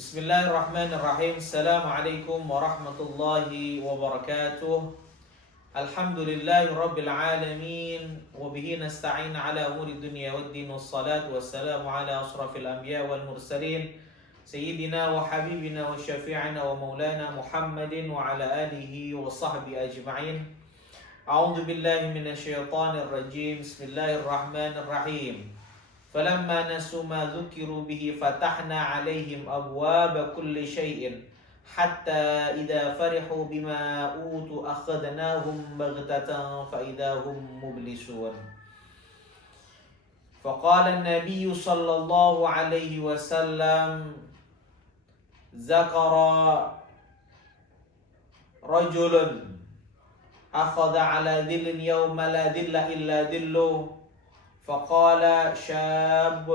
Bismillahirrahmanirrahim. Assalamualaikum warahmatullahi wabarakatuh. Alhamdulillahi rabbil alamin. Wabihi nasta'in ala umuri dunya waddin. Wassalatu wassalamu ala asrafil anbiya wal mursalin, Sayyidina wa habibina wa syafi'ina wa maulana Muhammadin wa ala alihi wa sahbihi ajma'in. A'udzu billahi minasyaitonir rajim. Bismillahirrahmanirrahim. فلما نسوا ما ذكروا به فتحنا عليهم أبواب كل شيء حتى إذا فرحوا بما أوتوا أخذناهم بغتة فإذا هم مبلسون. فقال النبي صلى الله عليه وسلم: ذكر رجل أخذ على ذل يوم لا ذل إلا ذله فقال شاب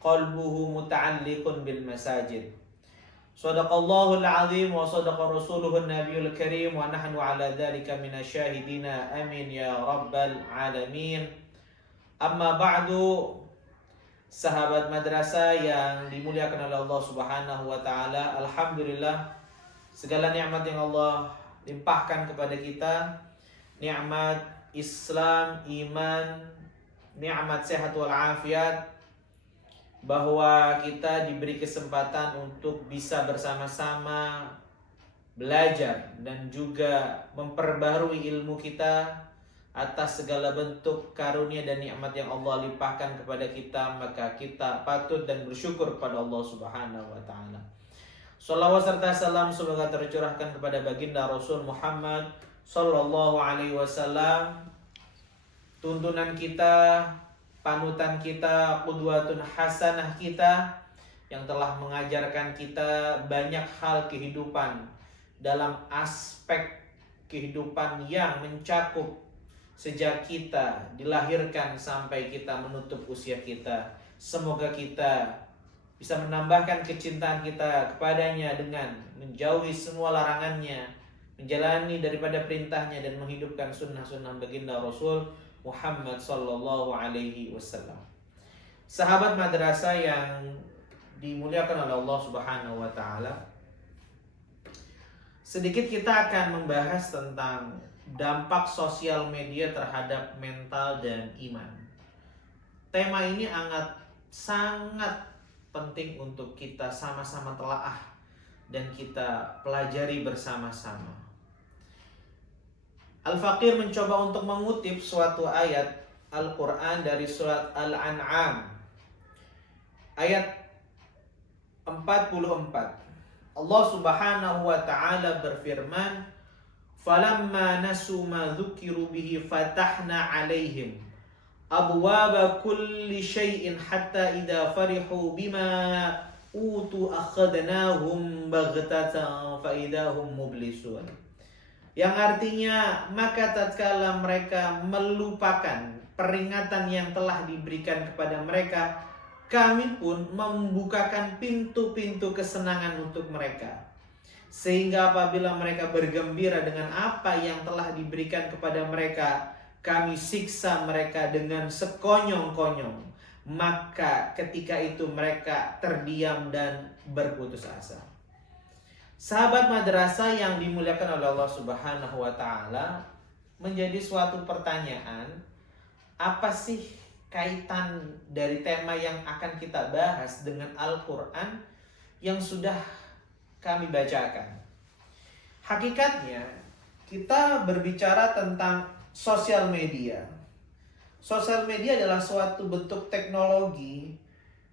قلبه متعلق بالمساجد. صدق الله العظيم وصدق رسوله النبي الكريم ونحن على ذلك من الشاهدين آمين يا رب العالمين. Amma ba'du, sahabat madrasah yang dimuliakan oleh Allah Subhanahu wa taala. Alhamdulillah, segala nikmat yang Allah limpahkan kepada kita, nikmat Islam, iman, nikmat sehat wal afiat, bahwa kita diberi kesempatan untuk bisa bersama-sama belajar dan juga memperbarui ilmu kita atas segala bentuk karunia dan nikmat yang Allah limpahkan kepada kita, maka kita patut dan bersyukur kepada Allah Subhanahu wa taala. Shalawat serta salam semoga tercurahkan kepada baginda Rasul Muhammad sallallahu alaihi wasallam, tuntunan kita, panutan kita, qudwatun hasanah kita, yang telah mengajarkan kita banyak hal kehidupan dalam aspek kehidupan yang mencakup sejak kita dilahirkan sampai kita menutup usia kita. Semoga kita bisa menambahkan kecintaan kita kepadanya dengan menjauhi semua larangannya, menjalani daripada perintahnya, dan menghidupkan sunnah-sunnah baginda Rasul Muhammad sallallahu alaihi wasallam. Sahabat madrasah yang dimuliakan oleh Allah Subhanahu wa taala, sedikit kita akan membahas tentang dampak sosial media terhadap mental dan iman. Tema ini sangat penting untuk kita sama-sama telaah dan kita pelajari bersama-sama. Al-Faqir mencoba untuk mengutip suatu ayat Al-Quran dari surat Al-An'am ayat 44. Allah Subhanahu wa ta'ala berfirman: "Falamma nasu ma dzukiru bihi fatahna 'alaihim abwaaba kulli syai'in hatta idza farihu bima utu akhadnahum baghtatan fa idahum mublisun." Yang artinya, maka tatkala mereka melupakan peringatan yang telah diberikan kepada mereka, kami pun membukakan pintu-pintu kesenangan untuk mereka. Sehingga apabila mereka bergembira dengan apa yang telah diberikan kepada mereka, kami siksa mereka dengan sekonyong-konyong. Maka ketika itu mereka terdiam dan berputus asa. Sahabat madrasah yang dimuliakan oleh Allah Subhanahu wa taala, menjadi suatu pertanyaan, apa sih kaitan dari tema yang akan kita bahas dengan Al-Qur'an yang sudah kami bacakan? Hakikatnya kita berbicara tentang sosial media. Sosial media adalah suatu bentuk teknologi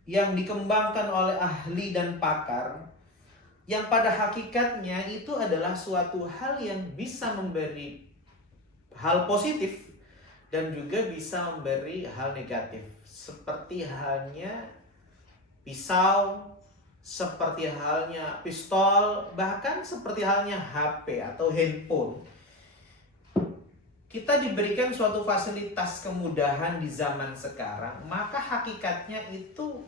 yang dikembangkan oleh ahli dan pakar, yang pada hakikatnya itu adalah suatu hal yang bisa memberi hal positif dan juga bisa memberi hal negatif. Seperti halnya pisau, seperti halnya pistol, bahkan seperti halnya HP atau handphone. Kita diberikan suatu fasilitas kemudahan di zaman sekarang, maka hakikatnya itu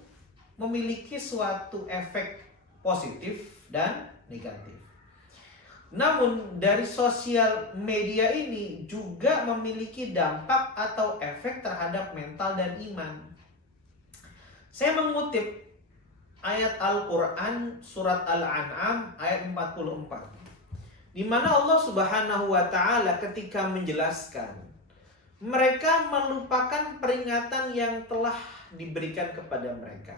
memiliki suatu efek positif dan negatif. Namun dari sosial media ini juga memiliki dampak atau efek terhadap mental dan iman. Saya mengutip ayat Al-Quran surat Al-An'am ayat 44. Di mana Allah Subhanahu wa Ta'ala ketika menjelaskan, mereka melupakan peringatan yang telah diberikan kepada mereka.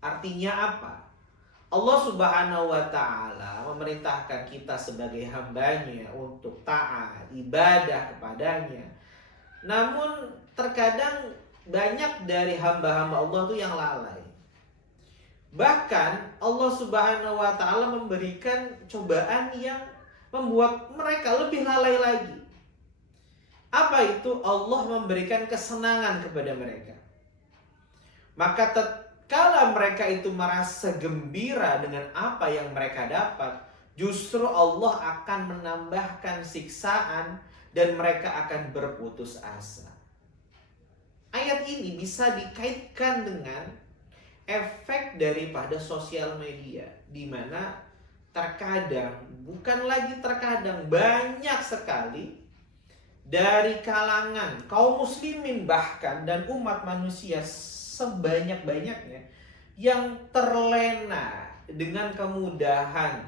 Artinya apa? Allah Subhanahu wa Ta'ala memerintahkan kita sebagai hambanya untuk taat, ibadah kepadanya. Namun terkadang banyak dari hamba-hamba Allah itu yang lalai. Bahkan Allah Subhanahu wa Ta'ala memberikan cobaan yang membuat mereka lebih lalai lagi. Apa itu? Allah memberikan kesenangan kepada mereka. Maka tatkala mereka itu merasa gembira dengan apa yang mereka dapat, justru Allah akan menambahkan siksaan dan mereka akan berputus asa. Ayat ini bisa dikaitkan dengan efek daripada sosial media, di mana terkadang, bukan lagi terkadang, banyak sekali dari kalangan kaum muslimin bahkan dan umat manusia sebanyak-banyaknya yang terlena dengan kemudahan,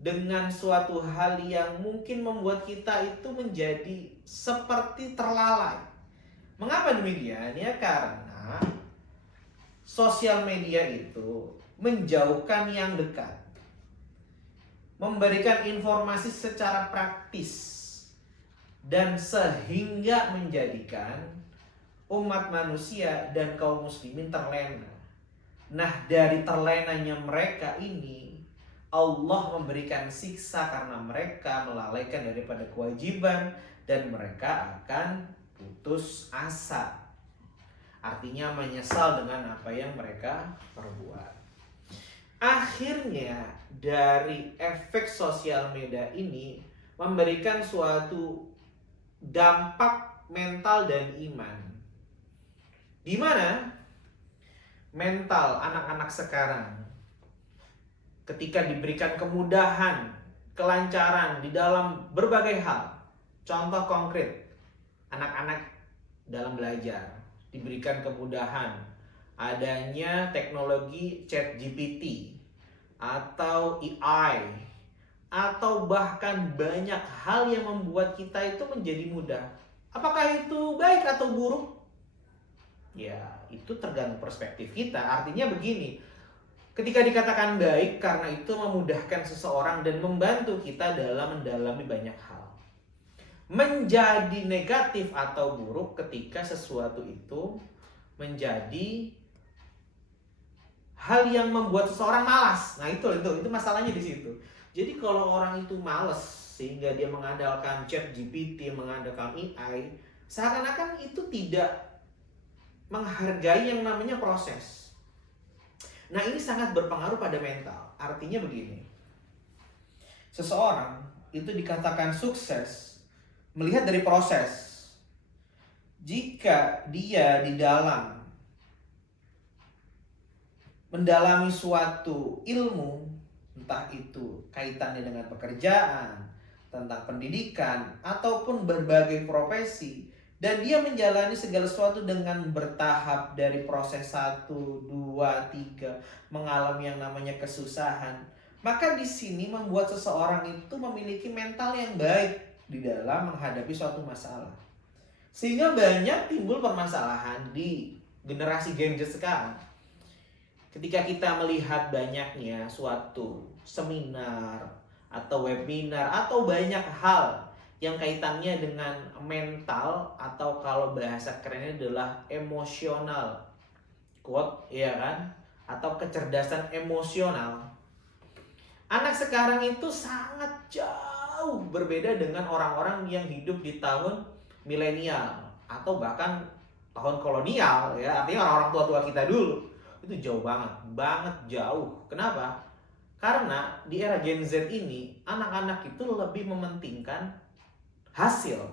dengan suatu hal yang mungkin membuat kita itu menjadi seperti terlalai. Mengapa demikian? Ya karena sosial media itu menjauhkan yang dekat, memberikan informasi secara praktis, dan sehingga menjadikan umat manusia dan kaum muslimin terlena. Nah, dari terlenanya mereka ini, Allah memberikan siksa karena mereka melalaikan daripada kewajiban dan mereka akan putus asa. Artinya menyesal dengan apa yang mereka perbuat. Akhirnya dari efek sosial media ini memberikan suatu dampak mental dan iman. Di mana mental anak-anak sekarang ketika diberikan kemudahan, kelancaran di dalam berbagai hal. Contoh konkret, anak-anak dalam belajar diberikan kemudahan, adanya teknologi ChatGPT atau AI, atau bahkan banyak hal yang membuat kita itu menjadi mudah. Apakah itu baik atau buruk? Ya, itu tergantung perspektif kita. Artinya begini, ketika dikatakan baik karena itu memudahkan seseorang dan membantu kita dalam mendalami banyak hal. Menjadi negatif atau buruk ketika sesuatu itu menjadi hal yang membuat seseorang malas. Nah, itu masalahnya di situ. Jadi kalau orang itu malas sehingga dia mengandalkan ChatGPT, mengandalkan AI, seakan-akan itu tidak menghargai yang namanya proses. Nah, ini sangat berpengaruh pada mental. Artinya begini, seseorang itu dikatakan sukses melihat dari proses. Jika dia di dalam mendalami suatu ilmu, entah itu kaitannya dengan pekerjaan, tentang pendidikan, ataupun berbagai profesi, dan dia menjalani segala sesuatu dengan bertahap dari proses 1, 2, 3, mengalami yang namanya kesusahan, maka di sini membuat seseorang itu memiliki mental yang baik di dalam menghadapi suatu masalah. Sehingga banyak timbul permasalahan di generasi Gen Z sekarang. Ketika kita melihat banyaknya suatu seminar atau webinar atau banyak hal yang kaitannya dengan mental, atau kalau bahasa kerennya adalah emosional quote, ya kan? Atau kecerdasan emosional. Anak sekarang itu sangat jauh berbeda dengan orang-orang yang hidup di tahun milenial atau bahkan tahun kolonial, ya. Artinya orang-orang tua-tua kita dulu. Itu jauh banget jauh. Kenapa? Karena di era Gen Z ini, anak-anak itu lebih mementingkan hasil,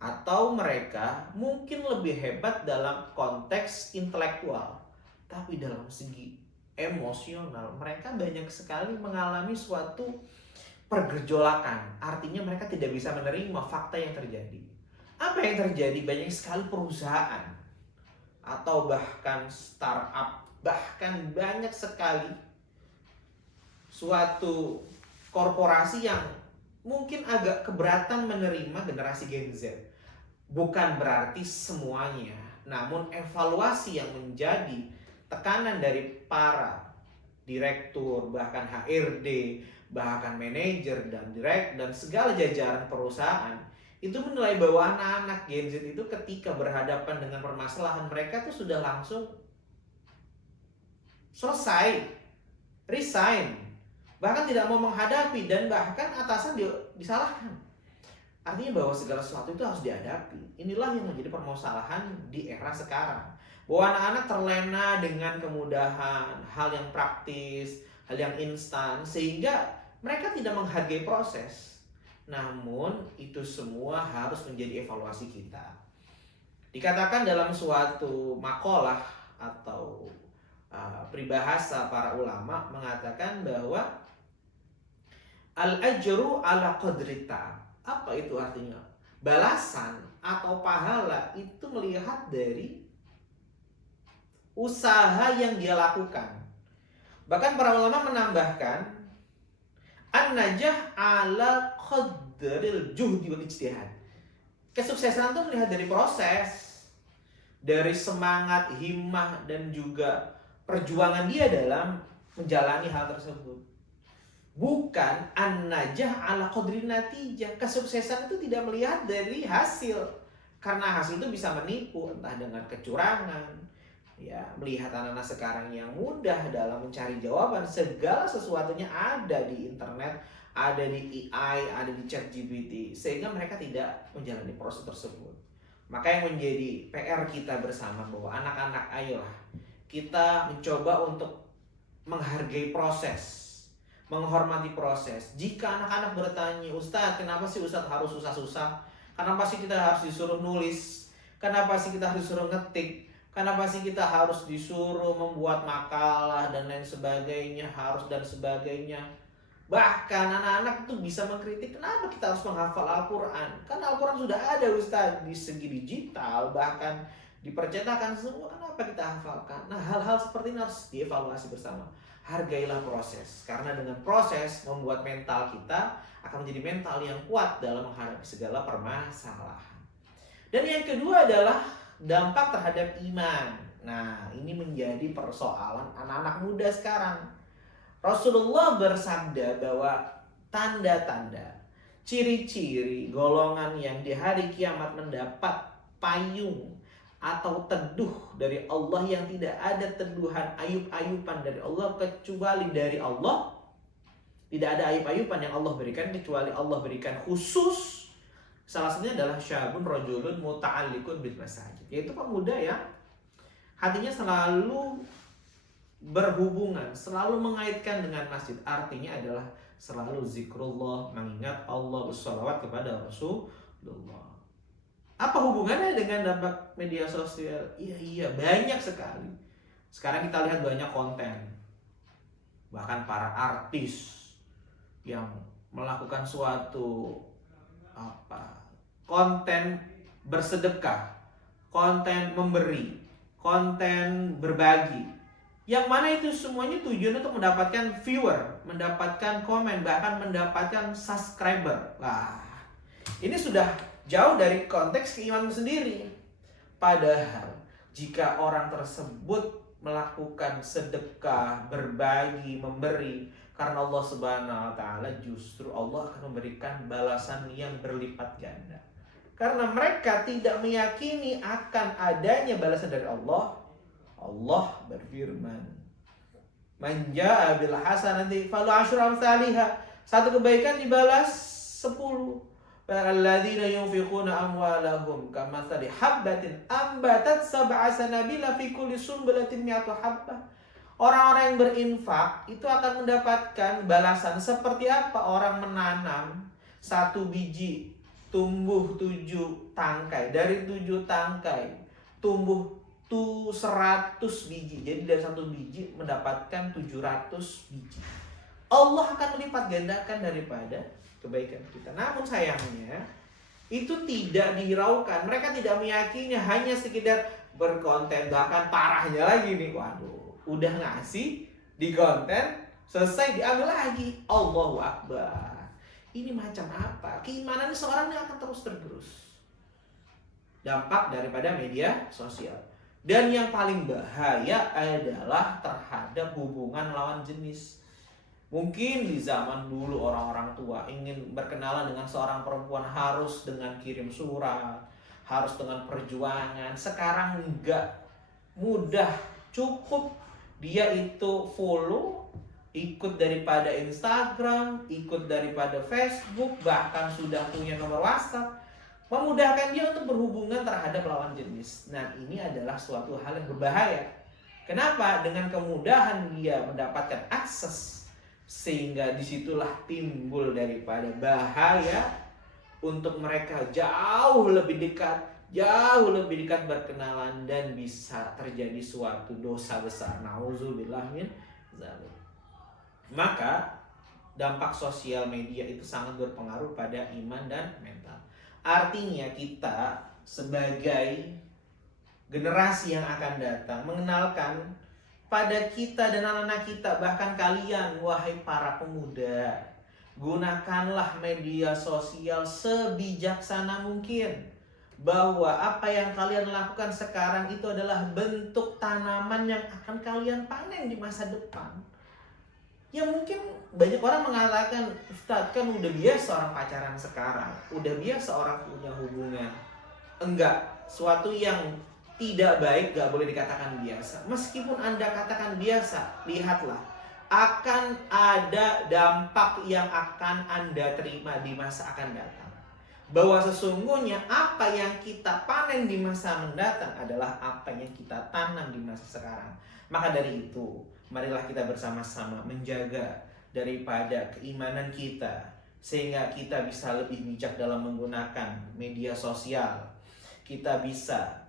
atau mereka mungkin lebih hebat dalam konteks intelektual, tapi dalam segi emosional mereka banyak sekali mengalami suatu pergejolakan. Artinya mereka tidak bisa menerima fakta yang terjadi. Apa yang terjadi? Banyak sekali perusahaan atau bahkan startup Bahkan banyak sekali suatu korporasi yang mungkin agak keberatan menerima generasi Gen Z. Bukan berarti semuanya, namun evaluasi yang menjadi tekanan dari para direktur, bahkan HRD, bahkan manajer dan segala jajaran perusahaan itu menilai bahwa anak-anak Gen Z itu ketika berhadapan dengan permasalahan mereka tuh sudah langsung selesai, resign, bahkan tidak mau menghadapi, dan bahkan atasan disalahkan. Artinya bahwa segala sesuatu itu harus dihadapi. Inilah yang menjadi permasalahan di era sekarang. Bahwa anak-anak terlena dengan kemudahan, hal yang praktis, hal yang instan, sehingga mereka tidak menghargai proses. Namun itu semua harus menjadi evaluasi kita. Dikatakan dalam suatu makalah atau peribahasa para ulama mengatakan bahwa al-ajru ala qadri ta'ab. Apa itu artinya? Balasan atau pahala itu melihat dari usaha yang dia lakukan. Bahkan para ulama menambahkan an-najah ala qadril juhdi wal ijtihad. Kesuksesan itu melihat dari proses, dari semangat, himmah, dan juga perjuangan dia dalam menjalani hal tersebut. Bukan an-najah ala qadri natijah. Kesuksesan itu tidak melihat dari hasil, karena hasil itu bisa menipu, entah dengan kecurangan. Ya, melihat anak-anak sekarang yang mudah dalam mencari jawaban, segala sesuatunya ada di internet, ada di AI, ada di ChatGPT, sehingga mereka tidak menjalani proses tersebut. Maka yang menjadi PR kita bersama bahwa anak-anak, ayolah kita mencoba untuk menghargai proses, menghormati proses. Jika anak-anak bertanya, Ustadz, kenapa sih Ustadz harus susah-susah? Kenapa sih kita harus disuruh nulis? Kenapa sih kita harus disuruh ngetik? Kenapa sih kita harus disuruh membuat makalah dan lain sebagainya, harus dan sebagainya? Bahkan anak-anak itu bisa mengkritik, kenapa kita harus menghafal Al-Quran? Kan Al-Quran sudah ada Ustadz di segi digital, bahkan dipercetakan semua, kenapa kita hafalkan? Nah, hal-hal seperti ini harus dievaluasi bersama. Hargailah proses, karena dengan proses membuat mental kita akan menjadi mental yang kuat dalam menghadapi segala permasalahan. Dan yang kedua adalah dampak terhadap iman. Nah, ini menjadi persoalan anak-anak muda sekarang. Rasulullah bersabda bahwa tanda-tanda, ciri-ciri golongan yang di hari kiamat mendapat payung atau teduh dari Allah yang tidak ada teduhan ayub-ayuban dari Allah kecuali dari Allah. Tidak ada ayub-ayuban yang Allah berikan kecuali Allah berikan khusus. Salah satunya adalah syabun rajulun muta'alliqun bil masajid, yaitu pemuda yang hatinya selalu berhubungan, selalu mengaitkan dengan masjid. Artinya adalah selalu zikrullah, mengingat Allah, bersolawat kepada Rasulullah. Apa hubungannya dengan dampak media sosial? Iya, banyak sekali. Sekarang kita lihat banyak konten, bahkan para artis yang melakukan suatu konten bersedekah, konten memberi, konten berbagi, yang mana itu semuanya tujuan untuk mendapatkan viewer, mendapatkan komen, bahkan mendapatkan subscriber. Wah, ini sudah jauh dari konteks keimanan sendiri. Padahal jika orang tersebut melakukan sedekah, berbagi, memberi, karena Allah Subhanahu wa Ta'ala, justru Allah akan memberikan balasan yang berlipat ganda. Karena mereka tidak meyakini akan adanya balasan dari Allah. Allah berfirman, "Man jaa'a bil hasanati falahu asyru amsalihha." Satu kebaikan dibalas 10. Alladzina yunfiquna amwalahum kamathali habbatin ambatat sab'a sanabila fi kulli sunbulatin mi'atu habbah. Orang-orang yang berinfak itu akan mendapatkan balasan seperti apa orang menanam satu biji tumbuh 7 tangkai, dari 7 tangkai tumbuh 100 biji. Jadi dari satu biji mendapatkan 700 biji. Allah akan melipat gandakan daripada kebaikan kita. Namun sayangnya itu tidak dihiraukan. Mereka tidak meyakini, hanya sekedar berkonten. Bahkan parahnya lagi nih, waduh, udah ngasih di konten, selesai diambil lagi. Allahu Akbar. Ini macam apa? Keimanan seorang ini akan terus tergerus. Dampak daripada media sosial. Dan yang paling bahaya adalah terhadap hubungan lawan jenis. Mungkin di zaman dulu orang-orang tua ingin berkenalan dengan seorang perempuan harus dengan kirim surat, harus dengan perjuangan. Sekarang enggak, mudah, cukup dia itu follow, ikut daripada Instagram, ikut daripada Facebook, bahkan sudah punya nomor WhatsApp, memudahkan dia untuk berhubungan terhadap lawan jenis. Nah, ini adalah suatu hal yang berbahaya. Kenapa? Dengan kemudahan dia mendapatkan akses, sehingga disitulah timbul daripada bahaya untuk mereka jauh lebih dekat berkenalan, dan bisa terjadi suatu dosa besar. Nauzubillah min dzalik. Maka dampak sosial media itu sangat berpengaruh pada iman dan mental. Artinya kita sebagai generasi yang akan datang mengenalkan pada kita dan anak-anak kita, bahkan kalian wahai para pemuda, gunakanlah media sosial sebijaksana mungkin. Bahwa apa yang kalian lakukan sekarang itu adalah bentuk tanaman yang akan kalian panen di masa depan. Ya mungkin banyak orang mengatakan, Ustadz kan udah biasa orang pacaran sekarang, udah biasa orang punya hubungan. Enggak, suatu yang tidak baik gak boleh dikatakan biasa. Meskipun Anda katakan biasa, lihatlah, akan ada dampak yang akan Anda terima di masa akan datang. Bahwa sesungguhnya apa yang kita panen di masa mendatang adalah apa yang kita tanam di masa sekarang. Maka dari itu, marilah kita bersama-sama menjaga daripada keimanan kita, sehingga kita bisa lebih bijak dalam menggunakan media sosial. Kita bisa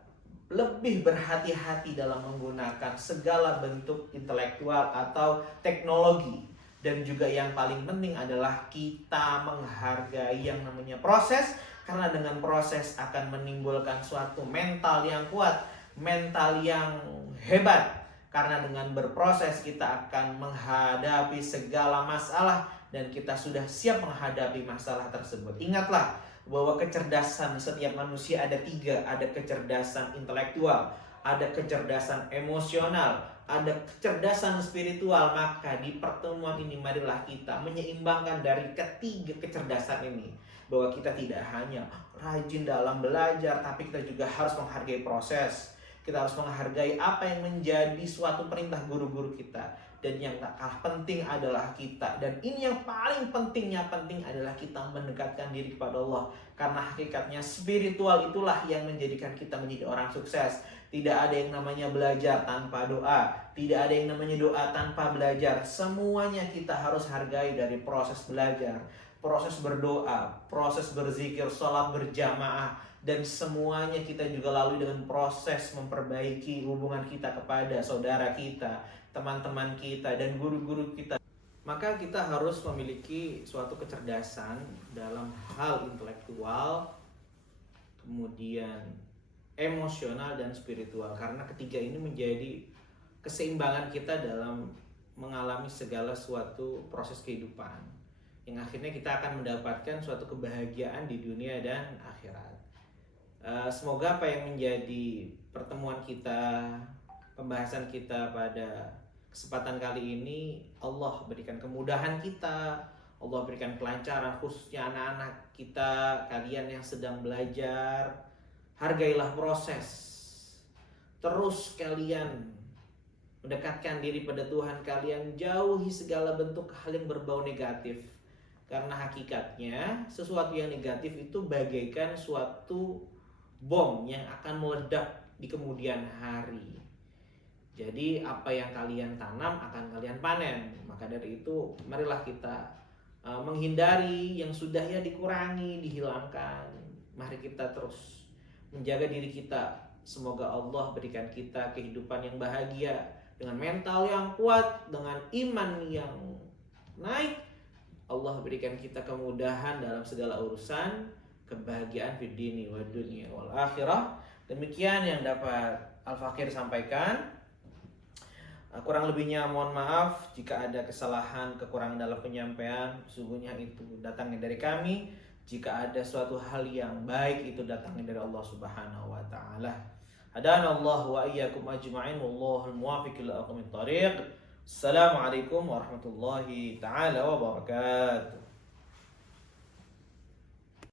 lebih berhati-hati dalam menggunakan segala bentuk intelektual atau teknologi. Dan juga yang paling penting adalah kita menghargai yang namanya proses, karena dengan proses akan menimbulkan suatu mental yang kuat, mental yang hebat. Karena dengan berproses kita akan menghadapi segala masalah, dan kita sudah siap menghadapi masalah tersebut. Ingatlah bahwa kecerdasan setiap manusia ada 3. Ada kecerdasan intelektual, ada kecerdasan emosional, ada kecerdasan spiritual. Maka di pertemuan ini marilah kita menyeimbangkan dari ketiga kecerdasan ini. Bahwa kita tidak hanya rajin dalam belajar, tapi kita juga harus menghargai proses. Kita harus menghargai apa yang menjadi suatu perintah guru-guru kita. Dan yang tak kalah penting adalah kita. Dan ini yang paling penting adalah kita mendekatkan diri kepada Allah. Karena hakikatnya spiritual itulah yang menjadikan kita menjadi orang sukses. Tidak ada yang namanya belajar tanpa doa. Tidak ada yang namanya doa tanpa belajar. Semuanya kita harus hargai dari proses belajar, proses berdoa, proses berzikir, sholat berjamaah. Dan semuanya kita juga lalui dengan proses memperbaiki hubungan kita kepada saudara kita, teman-teman kita, dan guru-guru kita. Maka kita harus memiliki suatu kecerdasan dalam hal intelektual, kemudian emosional dan spiritual. Karena ketiga ini menjadi keseimbangan kita dalam mengalami segala suatu proses kehidupan, yang akhirnya kita akan mendapatkan suatu kebahagiaan di dunia dan akhirat. Semoga apa yang menjadi pertemuan kita, pembahasan kita pada kesempatan kali ini, Allah berikan kemudahan kita, Allah berikan kelancaran, khususnya anak-anak kita, kalian yang sedang belajar. Hargailah proses. Terus kalian mendekatkan diri pada Tuhan kalian, jauhi segala bentuk hal yang berbau negatif. Karena hakikatnya sesuatu yang negatif itu bagaikan suatu bom yang akan meledak di kemudian hari. Jadi apa yang kalian tanam akan kalian panen. Maka dari itu marilah kita menghindari yang sudah ya dikurangi, dihilangkan. Mari kita terus menjaga diri kita. Semoga Allah berikan kita kehidupan yang bahagia, dengan mental yang kuat, dengan iman yang naik. Allah berikan kita kemudahan dalam segala urusan, kebahagiaan fid dini wa dunya wal akhirah. Demikian yang dapat Al-Fakir sampaikan. Kurang lebihnya mohon maaf jika ada kesalahan, kekurangan dalam penyampaian. Sesungguhnya itu datangnya dari kami. Jika ada suatu hal yang baik itu datangnya dari Allah Subhanahu wa taala. Hadana Allah wa iyyakum ajma'in wallahul muwaffiq ila aqwamit thariq. Assalamualaikum warahmatullahi taala wabarakatuh.